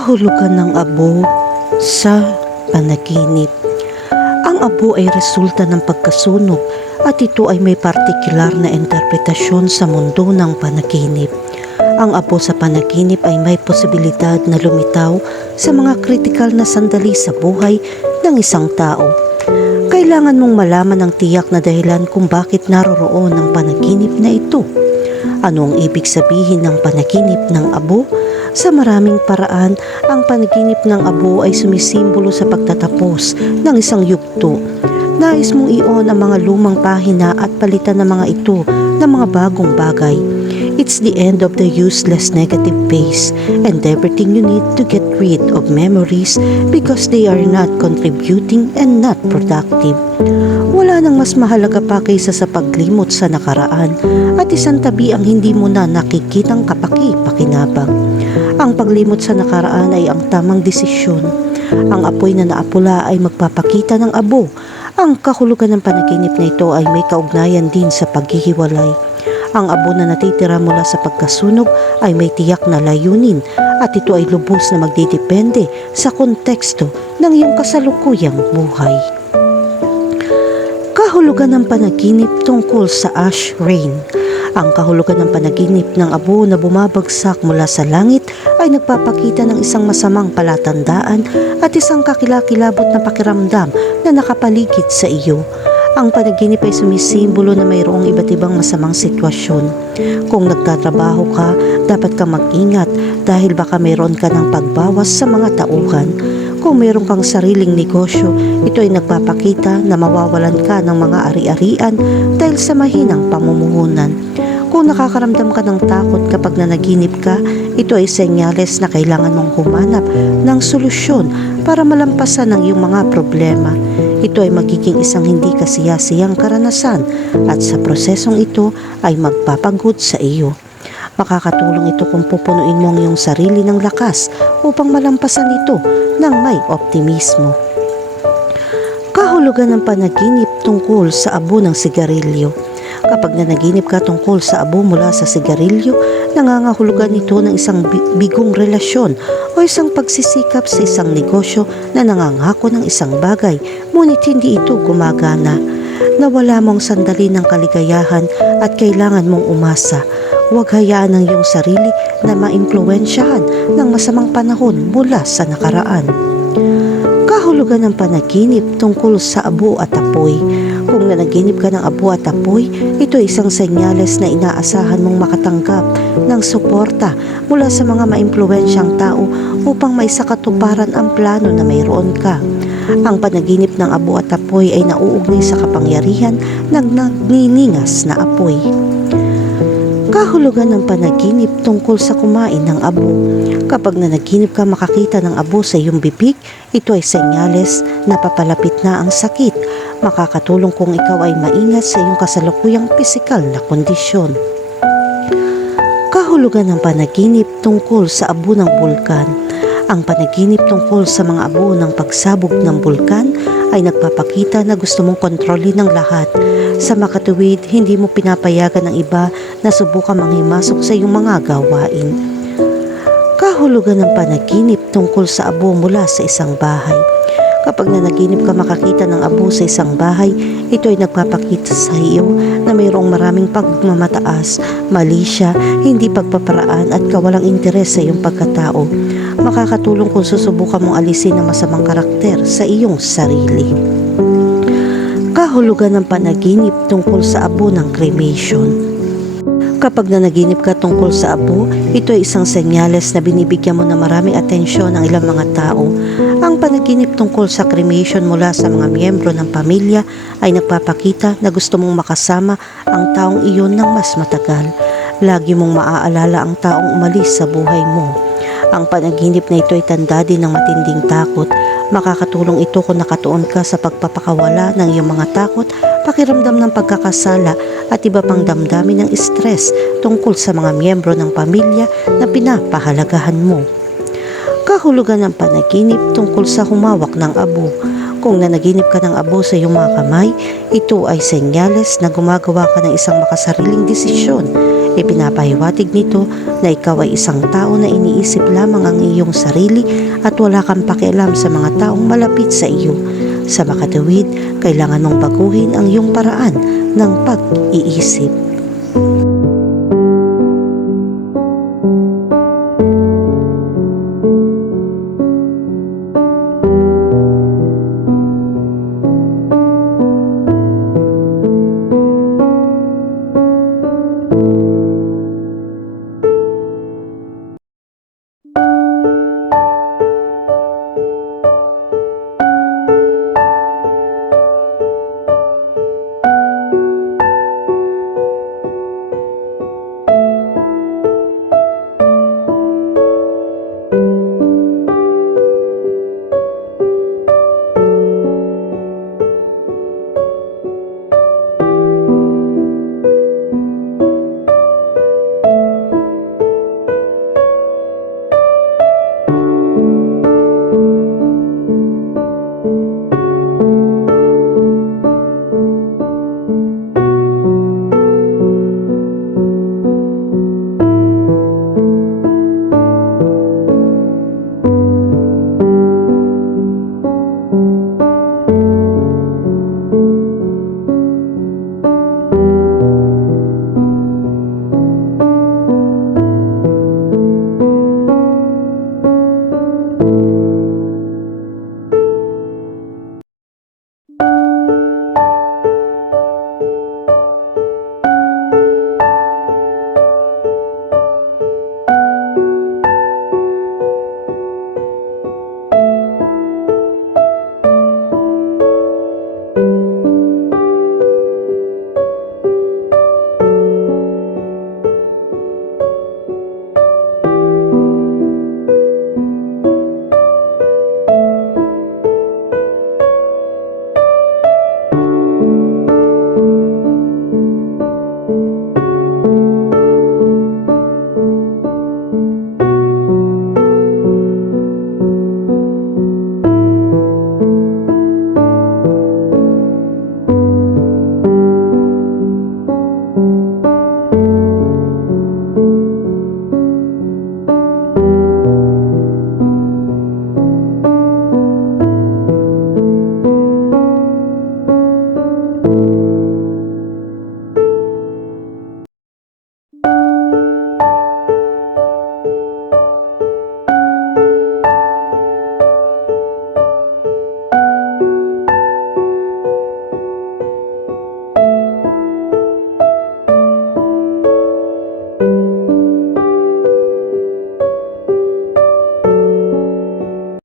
Kahulugan ng abo sa panaginip. Ang abo ay resulta ng pagkasunog at ito ay may partikular na interpretasyon sa mundo ng panaginip. Ang abo sa panaginip ay may posibilidad na lumitaw sa mga kritikal na sandali sa buhay ng isang tao. Kailangan mong malaman ang tiyak na dahilan kung bakit naroroon ang panaginip na ito. Ano ang ibig sabihin ng panaginip ng abo? Sa maraming paraan, ang panaginip ng abo ay sumisimbolo sa pagtatapos ng isang yugto. Nais mong ion ang mga lumang pahina at palitan ng mga ito ng mga bagong bagay. It's the end of the useless negative phase and everything you need to get rid of memories because they are not contributing and not productive. Wala nang mas mahalaga pa kaysa sa paglimot sa nakaraan at isang tabi ang hindi mo na nakikitang kapaki-pakinabang. Ang paglimot sa nakaraan ay ang tamang desisyon. Ang apoy na naapula ay magpapakita ng abo. Ang kahulugan ng panaginip na ito ay may kaugnayan din sa paghihiwalay. Ang abo na natitira mula sa pagkasunog ay may tiyak na layunin at ito ay lubos na magdidepende sa konteksto ng iyong kasalukuyang buhay. Kahulugan ng panaginip tungkol sa ash rain. Ang kahulugan ng panaginip ng abo na bumabagsak mula sa langit ay nagpapakita ng isang masamang palatandaan at isang kakilakilabot na pakiramdam na nakapaligid sa iyo. Ang panaginip ay sumisimbolo na mayroong iba't ibang masamang sitwasyon. Kung nagtatrabaho ka, dapat ka mag-ingat dahil baka mayroon ka ng pagbawas sa mga tauhan. Kung mayroon kang sariling negosyo, ito ay nagpapakita na mawawalan ka ng mga ari-arian dahil sa mahinang pamumuhunan. Kung nakakaramdam ka ng takot kapag nanaginip ka, ito ay senyales na kailangan mong humanap ng solusyon para malampasan ang iyong mga problema. Ito ay magiging isang hindi kasiyasiyang karanasan at sa prosesong ito ay magpapagod sa iyo. Makakatulong ito kung pupunuin mo ang iyong sarili ng lakas upang malampasan ito ng may optimismo. Kahulugan ng panaginip tungkol sa abo ng sigarilyo. Kapag nanaginip ka tungkol sa abo mula sa sigarilyo, nangangahulugan ito ng isang bi- bigong relasyon o isang pagsisikap sa isang negosyo na nangangako ng isang bagay, ngunit hindi ito gumagana. Nawala mong sandali ng kaligayahan at kailangan mong umasa. Huwag hayaan ang iyong sarili na maimpluwensyahan ng masamang panahon mula sa nakaraan. Kahulugan ng panaginip tungkol sa abo at apoy. Kung nanaginip ka ng abo at apoy, ito ay isang senyales na inaasahan mong makatanggap ng suporta mula sa mga maimpluwensyang tao upang may sakatuparan ang plano na mayroon ka. Ang panaginip ng abo at apoy ay nauugnay sa kapangyarihan ng nagniningas na apoy. Kahulugan ng panaginip tungkol sa kumain ng abo. Kapag nanaginip ka makakita ng abo sa iyong bibig, ito ay senyales na papalapit na ang sakit. Makakatulong kung ikaw ay maingat sa iyong kasalukuyang pisikal na kondisyon. Kahulugan ng panaginip tungkol sa abo ng bulkan. Ang panaginip tungkol sa mga abo ng pagsabog ng bulkan ay nagpapakita na gusto mong kontrolin ng lahat. Sa makatuwid, hindi mo pinapayagan ng iba na subukan manghimasok sa iyong mga gawain. Kahulugan ng panaginip tungkol sa abo mula sa isang bahay. Kapag nanaginip ka makakita ng abo sa isang bahay, ito ay nagpapakita sa iyo na mayroong maraming pagmamataas, mali siya, hindi pagpaparaan at kawalang interes sa iyong pagkatao. Makakatulong kung susubukan mong alisin ang masamang karakter sa iyong sarili. Kahulugan ng panaginip tungkol sa abo ng cremation. Kapag nanaginip ka tungkol sa abo, ito ay isang senyales na binibigyan mo na maraming atensyon ng ilang mga tao. Ang panaginip tungkol sa cremation mula sa mga miyembro ng pamilya ay nagpapakita na gusto mong makasama ang taong iyon ng mas matagal. Lagi mong maaalala ang taong umalis sa buhay mo. Ang panaginip na ito ay tanda din ng matinding takot. Makakatulong ito kung nakatuon ka sa pagpapakawala ng iyong mga takot, pakiramdam ng pagkakasala at iba pang damdamin ng stress tungkol sa mga miyembro ng pamilya na pinapahalagahan mo. Kahulugan ng panaginip tungkol sa humawak ng abo. Kung nanaginip ka ng abo sa iyong mga kamay, ito ay senyales na gumagawa ka ng isang makasariling desisyon. Ipinapahiwatig nito na ikaw ay isang tao na iniisip lamang ang iyong sarili at wala kang pakialam sa mga taong malapit sa iyo. Sa makatuwid, kailangan mong baguhin ang iyong paraan ng pag-iisip.